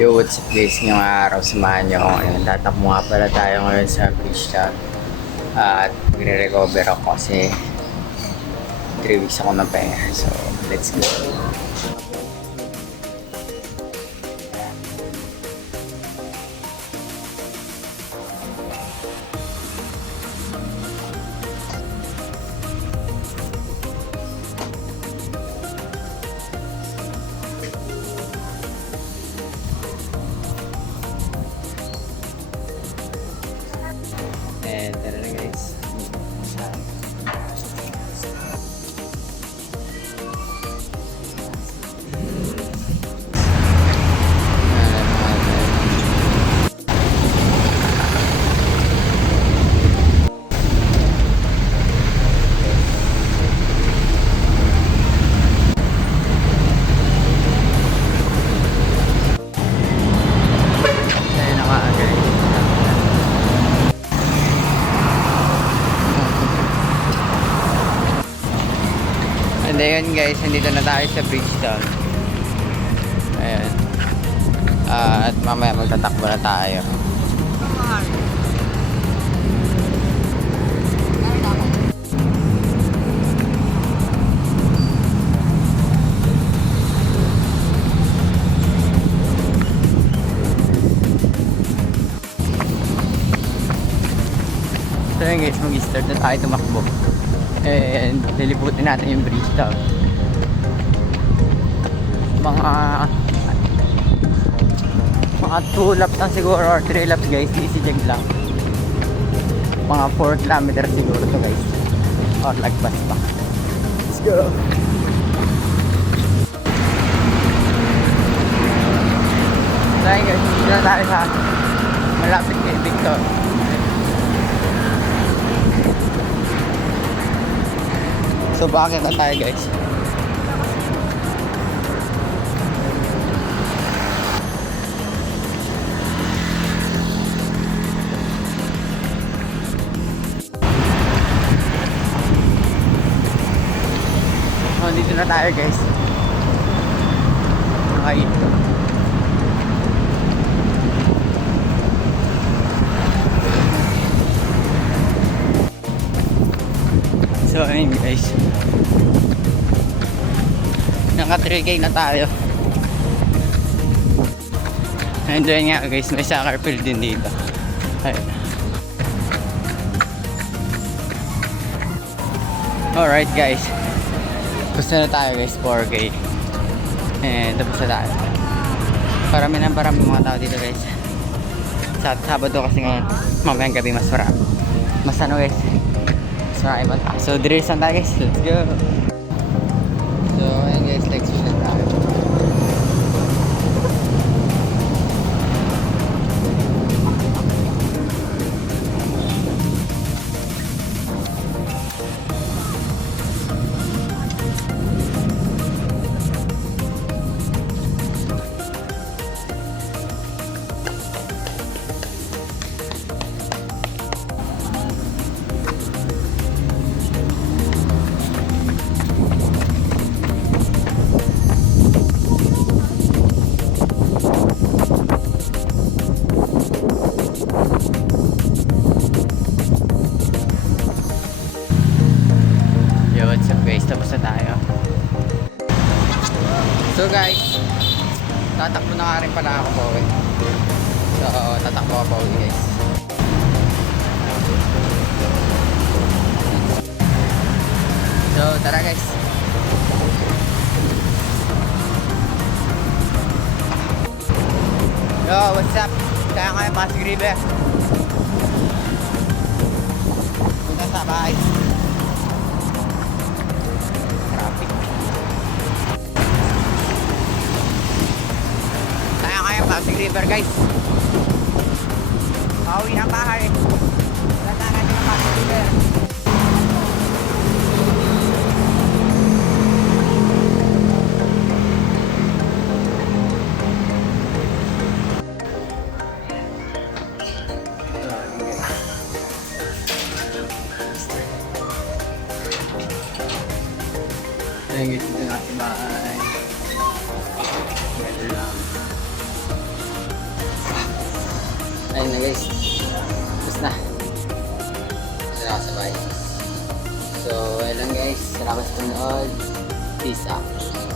Yo, what's up guys? Ngayong araw, samahan nyo ako ngayon. Tatakbo nga pala tayo ngayon sa bridge top. At magre-recover ako kasi 3 weeks ako na pahinga. So, let's go. And tara na guys. And ayun guys, nandito na tayo sa Bridgetown. Ayan. At mamaya magtatakbo na tayo. So yun guys, mag-start na tayo tumakbo. And liliputin natin yung bridge top. Mga 2 laps lang siguro or 3 laps guys, easy jog lang. Mga 4 kilometers siguro to guys, or lagpas pa. Let's go. So guys, dito na tayo sa malapit kay Victor. So bakit na tayo guys? So dito na tayo guys. Okay. So ayun guys, naka 3K na tayo. And then nga guys, may soccer field din dito. Ayun. Alright guys, tapos na tayo guys, 4K. And tapos na tayo. Parami mga tao dito guys. Sa Sabado kasi ngayon, mamayang gabi mas marami. Mas ano guys, so drills lang tayo guys, let's go. So ayun guys, let's go na tayo. What's up guys, tapos na tayo. So guys, tatakbo na nga rin pala ako po eh. So tatakbo ako po guys. So tara guys. Yo, what's up? Kaya ngayon Pasig River. Punta sa bahay. Pasig River guys. Pauwi ng bahay. Ganda natin ang Pasig River. Ayan guys, ito na si bahay. Weather lang. na guys. Tapos na. Sabay. So, ayun lang guys. Salamat sa panood. Peace out.